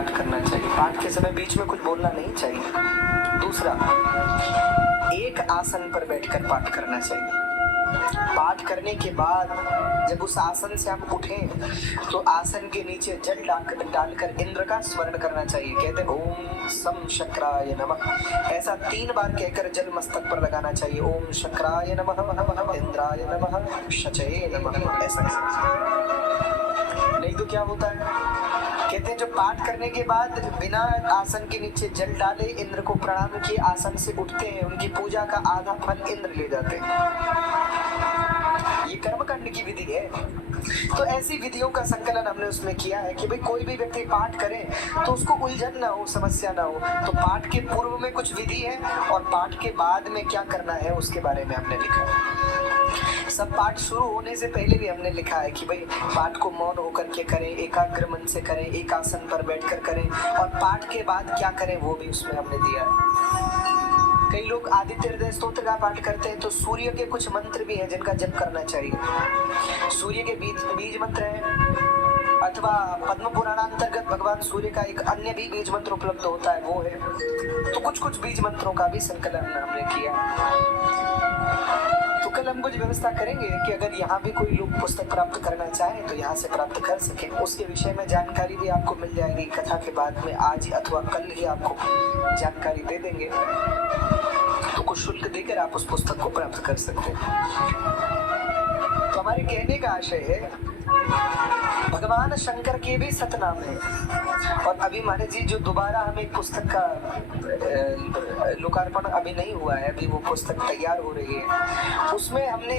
पाठ करना चाहिए। पाठ के समय बीच में कुछ बोलना नहीं चाहिए। दूसरा, एक आसन पर बैठकर पाठ करना चाहिए। पाठ करने के बाद जब उस आसन से आप उठें तो आसन के नीचे जल डालकर इंद्र का स्मरण करना चाहिए। कहते हैं ओम सम शक्राय नमः, ऐसा 3 बार कहकर जल मस्तक पर लगाना चाहिए। ओम शक्राय नमः, इंद्राय नमः, शचये नमः, ऐसा। नहीं तो क्या होता है, कहते हैं जब पाठ करने के बाद बिना आसन के नीचे जल डाले इंद्र को प्रणाम किए आसन से उठते हैं, उनकी पूजा का आधा फल इंद्र ले जाते हैं। ये कर्मकांड की विधि है। तो ऐसी विधियों का संकलन हमने उसमें किया है कि भाई कोई भी व्यक्ति पाठ करे तो उसको उलझन ना हो, समस्या ना हो। तो पाठ के पूर्व में कुछ विधि है और पाठ के बाद में क्या करना है उसके बारे में हमने लिखा है। सब पाठ शुरू होने से पहले भी हमने लिखा है कि भाई पाठ को मौन होकर के करें, एकाग्र मन से करें, एक आसन पर बैठकर करें, और पाठ के बाद क्या करें वो भी उसमें हमने दिया है। कई लोग आदित्य हृदय स्तोत्र का पाठ करते हैं तो सूर्य के कुछ मंत्र भी हैं जिनका जप करना चाहिए। सूर्य के बीज मंत्र है, अथवा पद्म पुराणांतर्गत भगवान सूर्य का एक अन्य भी बीज मंत्र उपलब्ध होता है, वो है। तो कुछ बीज मंत्रों का भी संकलन हमने किया। तो कल हम कुछ व्यवस्था करेंगे कि अगर यहाँ भी कोई लोग पुस्तक प्राप्त करना चाहे तो यहाँ से प्राप्त कर सके। उसके विषय में जानकारी भी आपको मिल जाएगी कथा के बाद में, आज अथवा कल ही आपको जानकारी दे देंगे। तो कुछ शुल्क देकर आप उस पुस्तक को प्राप्त कर सकते हैं। तो हमारे कहने का आशय है भगवान शंकर के भी सतनाम है। और अभी महाराज जी जो दोबारा हमें पुस्तक का लोकार्पण अभी नहीं हुआ है, अभी वो पुस्तक तैयार हो रही है, उसमें हमने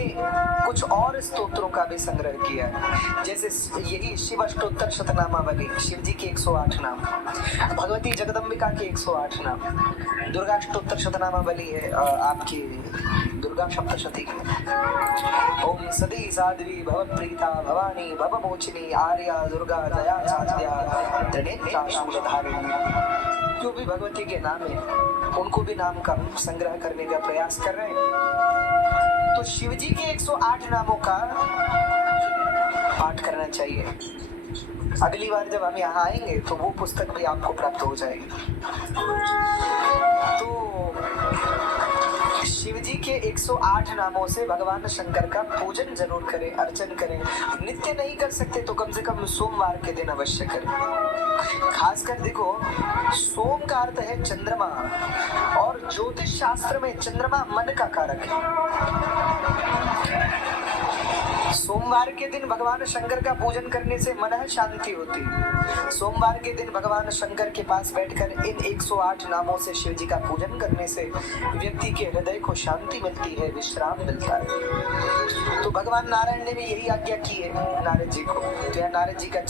कुछ और स्तोत्रों का भी संग्रह किया है। जैसे यही शिव अष्टोत्तर शतनामावली, शिव जी के 108 नाम, भगवती जगदम्बिका के 108 नाम, दुर्गा अष्टोत्तर शतनामावली है आपकी दुर्गा सप्तशती की। ओम सदी साध्वी भवप्रीता भवानी भवमोचिनी आर्या दुर्गा दया साध्या त्रिनेत्रा शूलधारिणी। जो भी भगवती के नाम है उनको भी नाम का हम संग्रह करने का प्रयास कर रहे हैं। तो शिव जी के 108 नामों का पाठ करना चाहिए। अगली बार जब हम यहाँ आएंगे तो वो पुस्तक भी आपको प्राप्त हो जाएगी। तो शिव जी के 108 नामों से भगवान शंकर का पूजन जरूर करें, अर्चन करें। नित्य नहीं कर सकते तो कम से कम सोमवार के दिन अवश्य करें। खासकर देखो, सोम का अर्थ है चंद्रमा, और ज्योतिष शास्त्र में चंद्रमा मन का कारक है। सोमवार के दिन भगवान शंकर का पूजन करने से मन शांति होती है। सोमवार के दिन भगवान शंकर के पास बैठकर इन 108 नामों से शिव जी का पूजन करने से व्यक्ति के हृदय को शांति मिलती है, विश्राम मिलता है। तो भगवान नारायण ने भी यही आज्ञा की है नारद जी को। तो यह नारद जी का